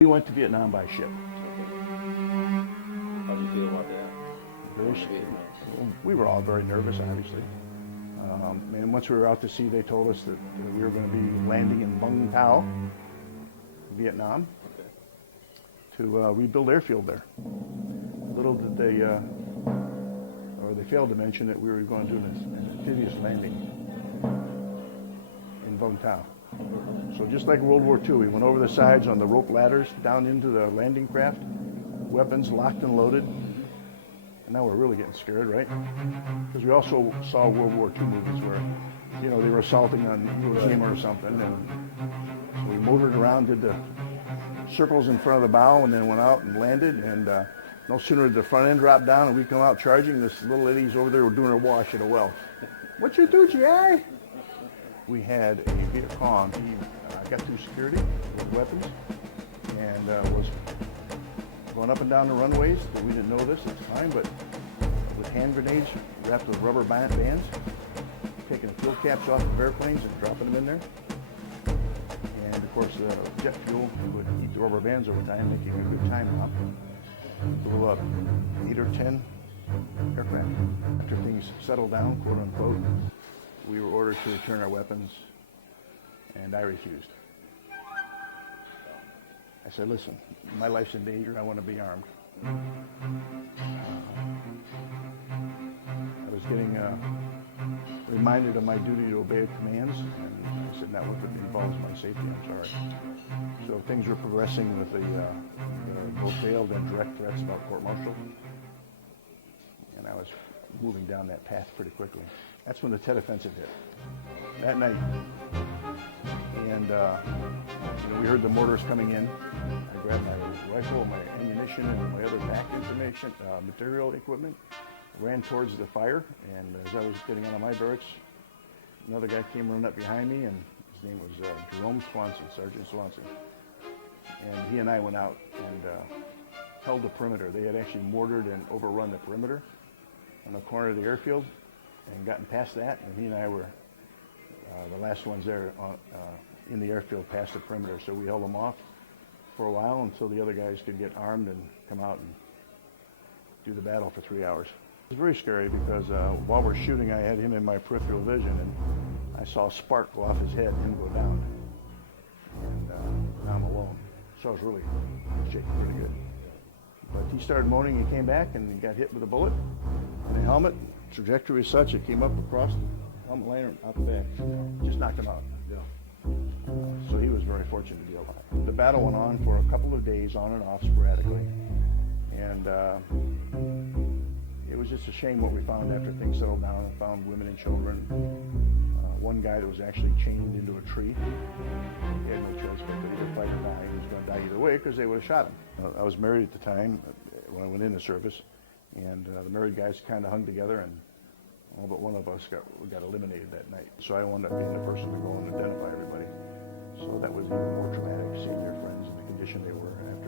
We went to Vietnam by ship. How do you feel about that? We were all very nervous, obviously. And once we were out to sea, they told us that we were going to be landing in Vung Tau, Vietnam, to rebuild airfield there. Little did they, or they failed to mention that we were going to do an amphibious landing in Vung Tau. So just like World War II, we went over the sides on the rope ladders down into the landing craft, weapons locked and loaded. And now we're really getting scared, right? Because we also saw World War II movies where, you know, they were assaulting on Iwo Jima or something. And so we motored around, did the circles in front of the bow, and then went out and landed. And no sooner did the front end drop down and we come out charging, this little lady's over there doing her wash at a well. What you do, GI? We had a Viet Cong. He got through security with weapons and was going up and down the runways. We didn't know this at the time, but with hand grenades wrapped with rubber bands, taking the fuel caps off of airplanes and dropping them in there. And of course, the jet fuel would eat the rubber bands over time, making a good time hop. Blew up 8 or 10 aircraft. After things settled down, quote unquote, we were ordered to return our weapons, and I refused. I said, listen, my life's in danger, I want to be armed. I was getting reminded of my duty to obey commands, and I said, not if it involves my safety, I'm sorry. So things were progressing with the both veiled and direct threats about court-martial, and I was moving down that path pretty quickly. That's when the Tet Offensive hit, that night. And we heard the mortars coming in. I grabbed my rifle, my ammunition, and my other back material equipment, ran towards the fire, and as I was getting out of my barracks, another guy came running up behind me, and his name was Jerome Swanson, Sergeant Swanson. And he and I went out and held the perimeter. They had actually mortared and overrun the perimeter on the corner of the airfield and gotten past that, and he and I were the last ones there in the airfield past the perimeter. So we held them off for a while until the other guys could get armed and come out and do the battle for 3 hours. It was very scary because while we're shooting, I had him in my peripheral vision, and I saw a spark go off his head and him go down. And now I'm alone. So I was really shaking pretty good. But he started moaning, he came back, and he got hit with a bullet in the helmet. Trajectory was such, it came up across the helmet liner out the back. Just knocked him out. So he was very fortunate to be alive. The battle went on for a couple of days, on and off, sporadically. And it was just a shame what we found after things settled down. We found women and children. One guy that was actually chained into a tree. He had no choice but to either fight or die. He was going to die either way because they would have shot him. I was married at the time when I went in the service, and the married guys kind of hung together, and all but one of us got eliminated that night. So I wound up being the person to go and identify everybody. So that was even more traumatic, seeing their friends in the condition they were after